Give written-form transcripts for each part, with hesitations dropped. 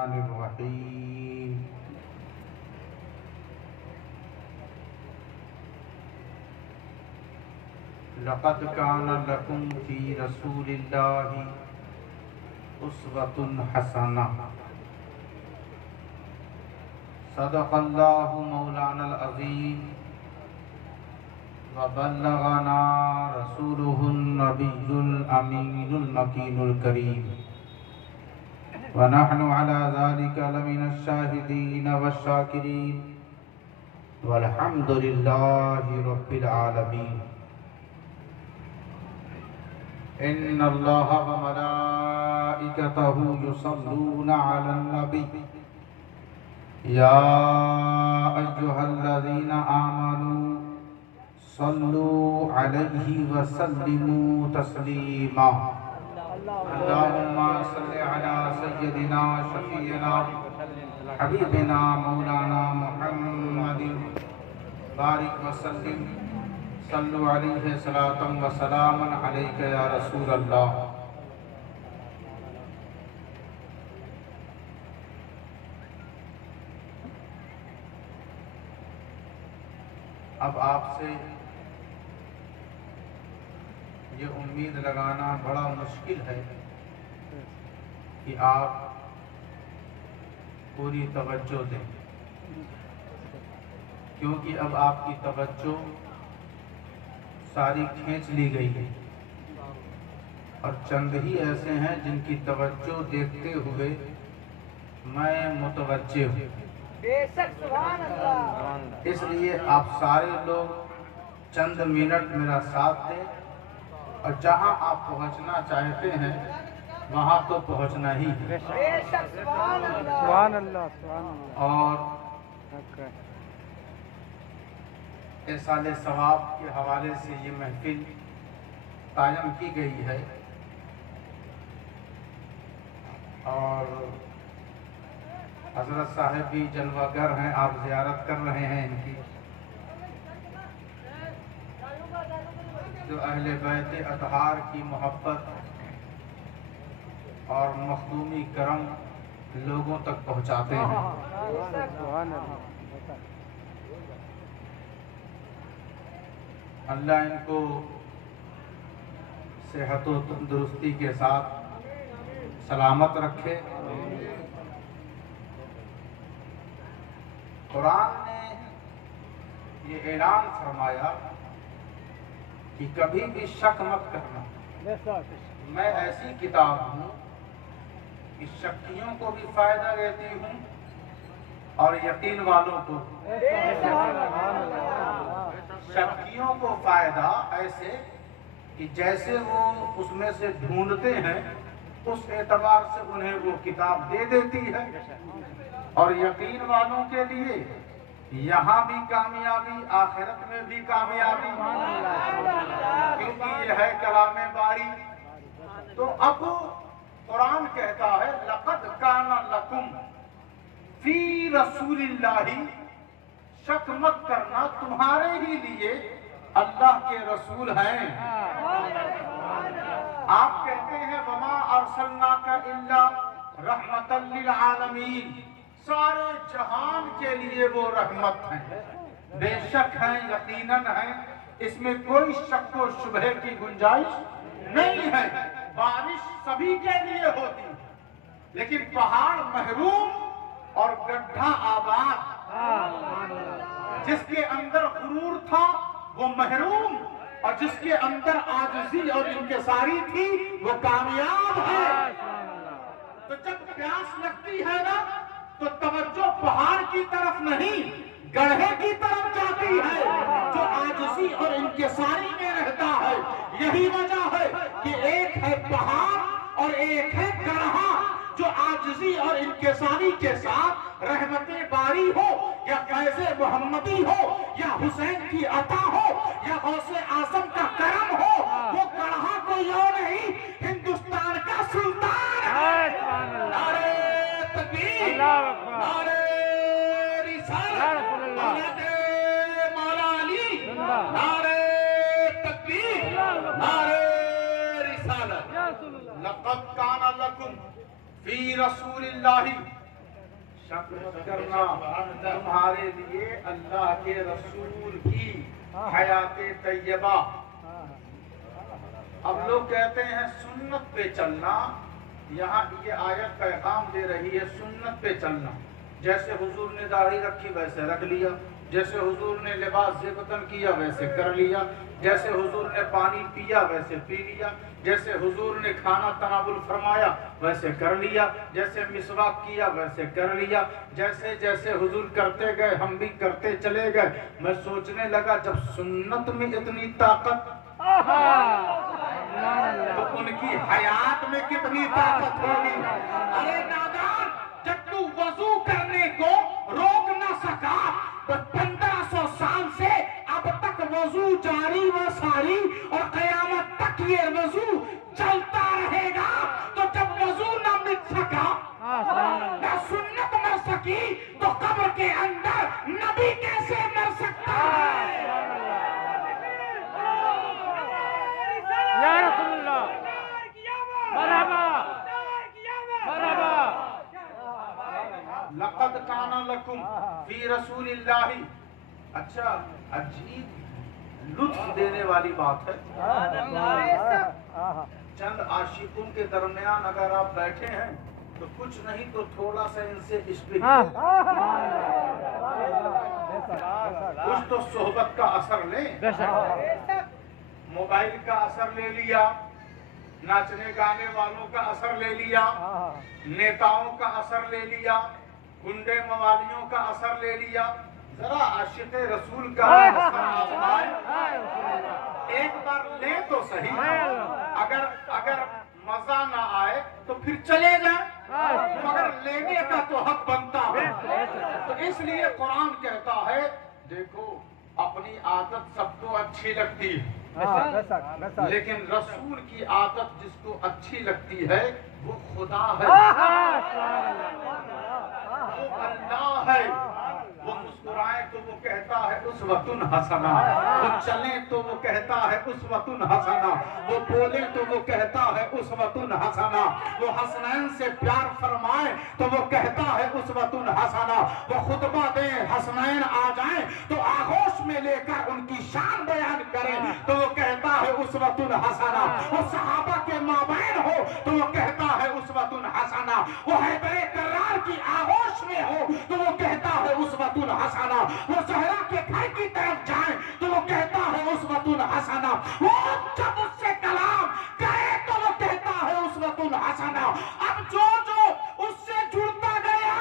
बिस्मिल्लाहिर्रहमानिर्रहीम। लक़द काना लकुम फ़ी रसूलिल्लाहि उस्वतुन हसना। सदक़ल्लाहु मौलानल अज़ीम व बल्लगना रसूलुहुन नबियुल अमीनुल मकीनुल करीम व नहनु अला ज़ालिका लमिनश शाहिदीन वश्शाकिरीन वल्हम्दुलिल्लाहि रब्बिल आलमीन। इन्नल्लाहा व मलाइकतहु युसल्लूना अलन नबी या अय्युहल्लज़ीना आमनू सल्लू अलैहि व सल्लिमू तस्लीमा। अल्लाहुम्मा सल्लि अला सय्यदिना शफीना हबीबिना मौलाना मुहम्मदिन बारिक व सल्लिम सल्लु अलैहि सलातम व सलामन अलैका या रसूल अल्लाह। अब आपसे ये उम्मीद लगाना बड़ा मुश्किल है कि आप पूरी तवज्जो दें, क्योंकि अब आपकी तवज्जो सारी खींच ली गई है और चंद ही ऐसे हैं जिनकी तवज्जो देखते हुए मैं मुतवज्जे हूँ। इसलिए आप सारे लोग चंद मिनट मेरा साथ दें और जहाँ आप पहुँचना चाहते हैं वहाँ तो पहुँचना ही है। और इरसाले सवाब के हवाले से ये महफिल कायम की गई है और हजरत साहब भी जलवागर हैं, आप ज़ियारत कर रहे हैं इनकी। जो अहले बैत अतहार की मोहब्बत और मखदूमी करम लोगों तक पहुँचाते हैं। अल्लाह इनको सेहत व तंदुरुस्ती के साथ सलामत रखे। कुरान ने ये ऐलान फरमाया कि कभी भी शक मत करना, मैं ऐसी किताब हूँ कि शक्कियों को भी फायदा देती हूँ और यकीन वालों को। शक्कियों को फायदा ऐसे कि जैसे वो उसमें से ढूंढते हैं उस एतबार से उन्हें वो किताब दे देती है, और यकीन वालों के लिए यहाँ भी कामयाबी आखिरत में भी कामयाबी, क्योंकि ये है कलामे बारी। तो अब कुरान कहता है लक़द काना लकुम फी रसूलिल्लाहि, शक मत करना तुम्हारे ही लिए अल्लाह के रसूल हैं। आप कहते हैं वमा अरसलनाका इल्ला रहमतल लिल आलमीन, सारे जहान के लिए वो रहमत हैं। बेशक हैं, यकीनन हैं, इसमें कोई शक व शुबह की गुंजाइश नहीं है। बारिश सभी के लिए होती है, लेकिन पहाड़ महरूम और गड्ढा आबाद, जिसके अंदर गुरूर था वो महरूम, और जिसके अंदर आजिज़ी और इंकिसारी थी वो कामयाब है। तो जब प्यास लगती है ना तो तवज्जो पहाड़ की तरफ नहीं गड्ढे की तरफ जाती है, जो आजिज़ी और इंकिसारी में रहता है। यही वजह है कि एक है पहाड़ और एक है गड्ढा, जो आजिज़ी और इंकिसारी के साथ रहमतें बारी हो या कैसे मोहम्मदी हो या हुसैन की अता हो या गौसे आज़म का करम हो, वो गड्ढा कोई और नहीं, हिंदुस्तान का सुल्तान है। नारे तकबीर, नारे रिसालत, नारे मौला अली, नारे तकबीर, नारे रिसालत। लक़द काना लकुम फी रसूलिल्लाहि शक मत करना, तुम्हारे लिए अल्लाह के रसूल की हयाते तैयबा। अब लोग कहते हैं सुन्नत पे चलना, यहाँ ये आयत पैगाम दे रही है सुन्नत पे चलना। जैसे हुजूर ने दाढ़ी रखी वैसे रख लिया, जैसे हुजूर ने लिबास ज़ेबतन किया वैसे कर लिया, जैसे हुजूर ने पानी पिया वैसे पी लिया, जैसे हुजूर ने खाना तनावुल फरमाया वैसे कर लिया, जैसे मिसवाक किया वैसे कर लिया। जैसे जैसे हुजूर करते गए हम भी करते चले गए। मैं सोचने लगा जब सुन्नत में इतनी ताकत तो उनकी हयात में कितनी ताकत होगी। अरे नादान, जब तू वजू करने को रोक न सका तो 1500 साल से अब तक वजू जारी व सारी और कयामत तक ये वजू चलता रहेगा। तो जब वजू न मिट सका, न सुन्नत मर सकी, तो कब्र के अंदर नबी कैसे मर सकता है। या रसूलुल्लाह, मरहबा मरहबा। लक़द काना लकुम फी रसूलिल्लाहि। अच्छा, अजीब लुत्फ देने वाली बात है। चंद आशिकों के दरमियान अगर आप बैठे हैं तो कुछ नहीं तो थोड़ा सा इनसे इश्क, कुछ तो सोहबत का असर लें। मोबाइल का असर ले लिया, नाचने गाने वालों का असर ले लिया, नेताओं का असर ले लिया, गुंडे मवालियों का असर ले लिया। जरा आशिक़े रसूल का असर आजमाएं, एक बार ले तो सही। अगर मजा ना आए तो फिर चले जाए, मगर लेने का तो हक बनता है। तो इसलिए कुरान कहता है देखो अपनी आदत सबको अच्छी लगती है, लेकिन रसूल की आदत जिसको अच्छी लगती है वो खुदा है, वो अल्लाह है। वो मुस्कुराए तो वो कहता है उस्वतुन हसना, वो चले तो वो कहता है उस्वतुन हसना, वो बोले तो वो कहता है उस्वतुन हसना, वो हसनैन से प्यार फरमाए तो वो कहता है उस्वतुन हसना, वो खुतबा दे हसनैन आ जाए तो आगोश में लेकर उनकी शान बयान करे तो वो कहता है उस्वतुन हसना, वो सहाबा के माबैन हो तो वो कहता है उस्वतुन हसना, वो हैदरे कर्रार की आगोश में हो तो वो कहता है उस्वतुन हसना, वो ज़हरा के घर की तरफ जाए तो वो कहता है उस्वतुन हसना, वो जब उससे कलाम करे तो वो कहता है उस्वतुन हसना। अब जो जो उससे जुड़ता गया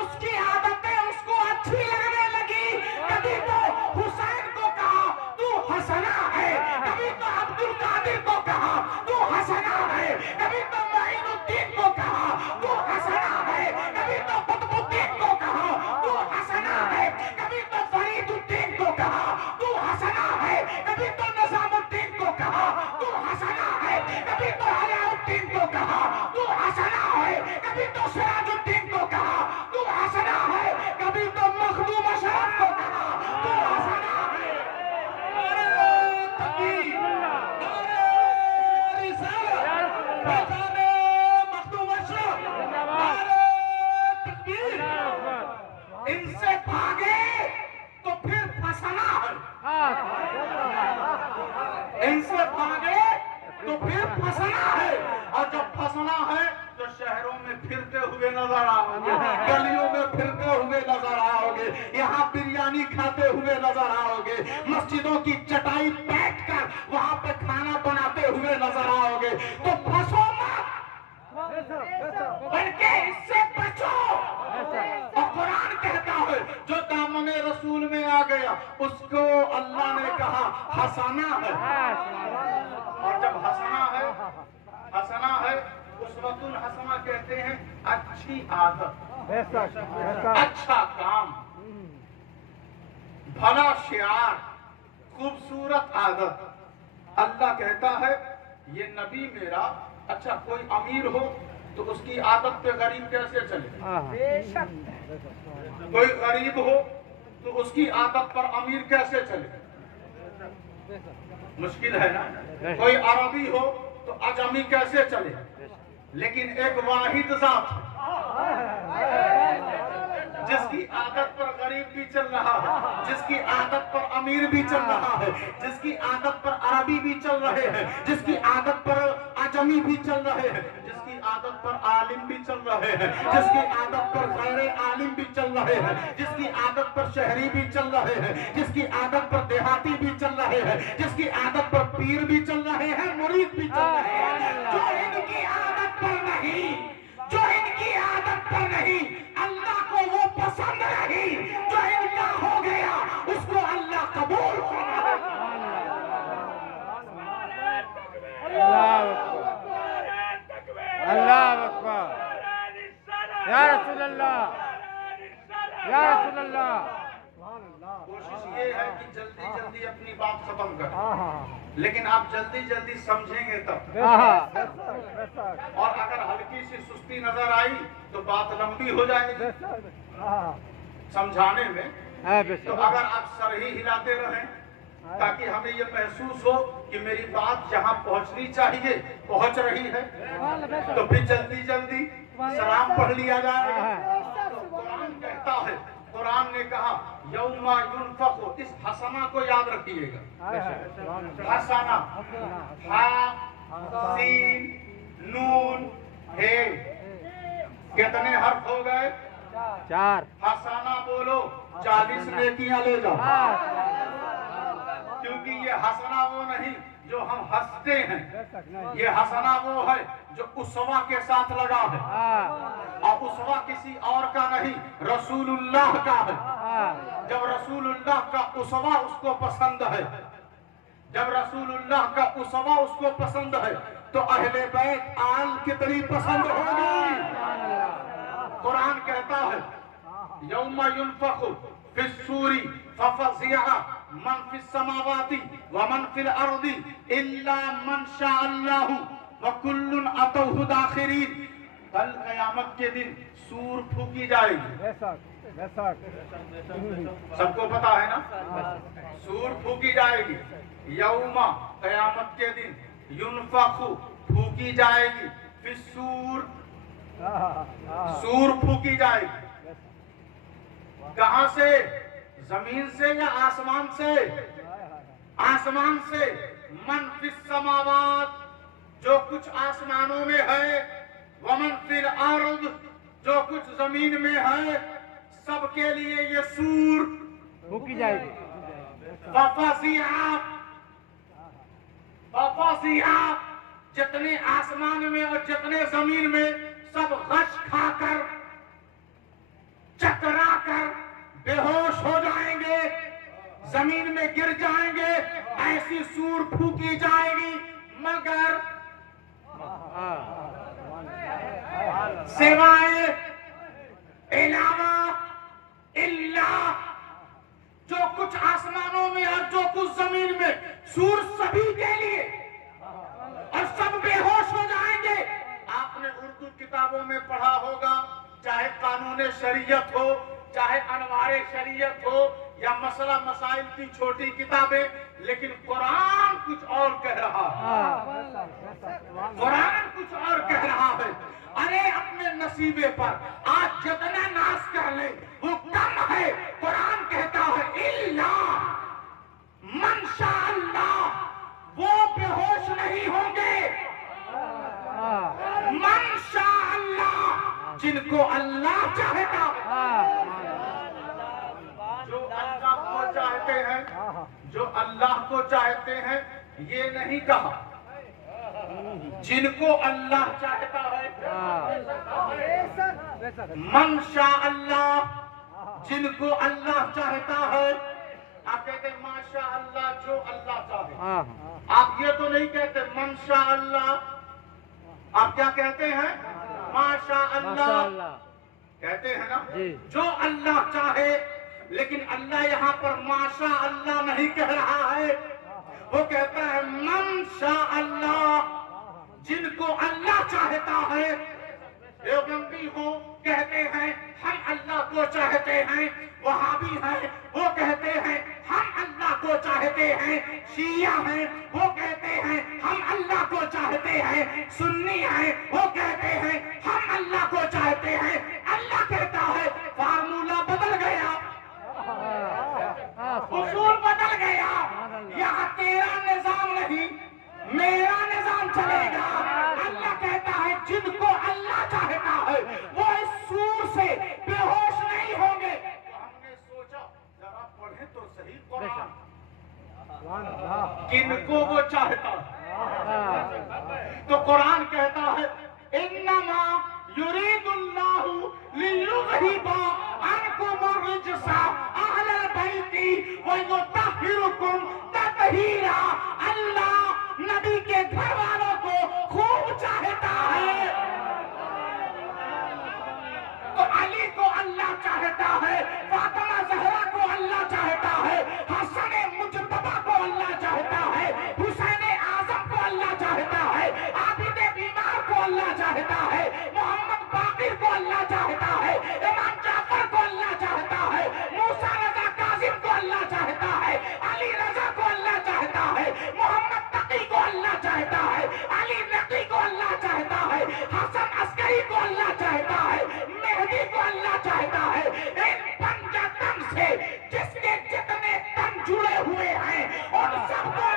उसकी आदतें उसको अच्छी लगने लगी। कभी तो हुसैन को कहा तू हसना है, कभी तो अब्दुल कादिर को कहा तू हसना है, कभी तो मोइनुद्दीन को कहा तू हसना है, कभी तो कुतुबुद्दीन को कहा तू हसना है, कभी तो फरीदुद्दीन को कहा तू हसना है, कभी तो निजामुद्दीन को कहा तू हसना है, कभी तो अलाउद्दीन को कहा तू हसना है, कभी तो सिराजुद्दीन को कहा तू हसना है, कभी तो मखदूम अशरफ को कहा तू हसना है। नारे तकबीर, नारे रिसालत, फैज़ाने मखदूम अशरफ, नारे तकबीर। इनसे भागे तो फिर फंसना है, इनसे भागे तो फिर फंसना है, और जब फंसना है तो शहरों में फिरते हुए नजर आओगे, गलियों में फिरते हुए नजर आओगे, यहाँ बिरयानी खाते हुए नजर आओगे, मस्जिदों की चटाई बैठकर वहाँ पे खाना बनाते हुए नजर आओगे। तो फंसो मत, बल्कि इससे बचो। और कुरान कहता है जो दामने रसूल में आ गया उसको अल्लाह ने कहा हसना है, और जब हसना है उस्वतुन हसना कहते हैं अच्छी आदत, अच्छा काम, भला शियार, खूबसूरत आदत। अल्लाह कहता है ये नबी मेरा। अच्छा, कोई अमीर हो तो उसकी आदत पे गरीब कैसे चले? कोई गरीब हो तो उसकी आदत पर अमीर कैसे चले? मुश्किल है ना। कोई अरबी हो तो अजमी कैसे चले? लेकिन एक वाहिद जात, जिसकी आदत पर गरीब भी चल रहा है, जिसकी आदत पर अमीर भी चल रहा है, जिसकी आदत पर अरबी भी चल रहे हैं, जिसकी आदत पर अजमी भी चल रहे हैं, जिसकी आदत पर आलिम भी चल रहे हैं, जिसकी आदत पर गैर आलिम भी चल रहे हैं, जिसकी आदत पर शहरी भी चल रहे हैं, जिसकी आदत पर देहाती भी चल रहे हैं, जिसकी आदत पर पीर भी चल रहे हैं, मुरीद भी चल रहे हैं। जो इनकी आदत पर नहीं, जो इनकी आदत पर नहीं, अल्लाह को वो पसंद नहीं, जो इनका हो गया उसको अल्लाह कबूल करेगा। अल्लाह अकबर, या रसूल अल्लाह, या रसूल अल्लाह। कोशिश ये है कि जल्दी जल्दी अपनी बात खत्म कर, लेकिन आप जल्दी जल्दी समझेंगे तब। और अगर हल्की सी सुस्ती नजर आई तो बात लंबी हो जाएगी समझाने में। तो अगर आप सर ही हिलाते रहें ताकि हमें ये महसूस हो कि मेरी बात जहाँ पहुँचनी चाहिए पहुँच रही है, तो फिर जल्दी जल्दी सलाम पढ़ लिया जाएगा। तो कुरान कहता है, कुरान ने कहा यौमा युनफखु, इस हसना को याद रखिएगा। हसना, हा सीन नून हे, कितने हर्फ हो गए? 4। हसना बोलो 40 नेकियां ले जाओ। क्योंकि ये हसना वो नहीं जो हम हंसते हैं, ये हसना वो है जो उसवा के साथ लगा है, और उसवा किसी और का नहीं, रसूलुल्लाह का है। जब रसूलुल्लाह का उसवा उसको पसंद है, जब रसूलुल्लाह का उसवा उसको पसंद है, तो अहले बैत आल कितनी पसंद होगी। कुरान कहता है यौमा युनफखु फिस्सूरी फफज़िअ मन फिस समावाति व मन फिल अर्दी इल्ला मन शाअल्लाहु व कुल्लुन अतौहु दाखिरीन। कल क़यामत के दिन सूर फूकी जाएगी। सबको पता है ना, सूर फूकी जाएगी। यौमा क़यामत के दिन युनफखु फूकी जाएगी, फिस्सूर सूर फूकी जाएगी। कहां से? जमीन से या आसमान से? आसमान से। मन फिस समावात, जो कुछ आसमानों में है, वमन फिल अर्द, जो कुछ जमीन में है, सबके लिए ये सूर फूकी जाएगी। फफज़िअ, जितने आसमान में और जितने जमीन में, सब गश खाकर चकरा कर बेहोश हो जाएंगे, जमीन में गिर जाएंगे। ऐसी सूर फूकी जाएगी, मगर सिवाय इलावा इल्ला, जो कुछ आसमानों में और जो कुछ जमीन में, सूर सभी के लिए, और सब बेहोश हो जाएंगे। आपने उर्दू किताबों में पढ़ा होगा, चाहे कानून शरीयत हो, चाहे अनवारे शरीयत हो, या मसला मसाइल की छोटी किताबें, लेकिन कुरान कुछ और कह रहा है। कुरान कुछ और कह रहा है। अरे अपने नसीबे पर आज जितना नाश कर ले वो कम है। कुरान कहता है इल्ला मन शाअल्लाह, वो बेहोश नहीं होंगे। मन शाअल्लाह, जिनको अल्लाह चाहता, जो अल्लाह को चाहते हैं, जो अल्लाह को चाहते हैं, ये नहीं कहा, जिनको अल्लाह चाहता है। मन शाअल्लाह, जिनको अल्लाह चाहता है। आप कहते हैं माशा अल्लाह, जो अल्लाह चाहे। आप ये तो नहीं कहते मन शाअल्लाह, आप क्या कहते हैं? माशा अल्लाह कहते हैं ना, जो अल्लाह चाहे। लेकिन अल्लाह यहाँ पर माशा अल्लाह नहीं कह रहा है, वो कहता है मन शाअल्लाह, जिनको अल्लाह चाहता है। देवबंदी हो कहते हैं हम अल्लाह को चाहते हैं, वहाबी हैं वो कहते हैं हम अल्लाह को चाहते हैं, शिया हैं वो कहते हैं हम अल्लाह को चाहते हैं, सुन्नी हैं वो कहते हैं हम अल्लाह को चाहते हैं। अल्लाह कहता है फार्मूला से बेहोश नहीं होंगे। तो हमने सोचा जरा पढ़े तो सही कुरान, किनको वो चाहता है। तो कुरान कहता है इन्नमा युरीदुल्लाहु लियुज़हिबा अन्कुमुर रिज्सा अहलल बैति व युतहिरुकुम तत्हीरा। अल्लाह नबी के घर वालों को खूब चाहता है। तो अली को अल्लाह चाहता है, फातिमा ज़हरा को अल्लाह चाहता है, हसन मुजतबा को अल्लाह चाहता है, हुसैन आजम को अल्लाह चाहता है, आबिद बीमार को अल्लाह चाहता है, मोहम्मद बाकिर को अल्लाह चाहता है, इमाम जाफर को अल्लाह चाहता है, मूसा रजा कासिम को अल्लाह चाहता है, अली रजा को अल्लाह चाहता है, मोहम्मद तकी को अल्लाह चाहता है, अली नकी को अल्लाह चाहता है, हसन अस्करी को अल्लाह चाहता है, मेहदी को अल्लाह चाहता है। इन पंचतन से जिसके जितने तन जुड़े हुए हैं और सबको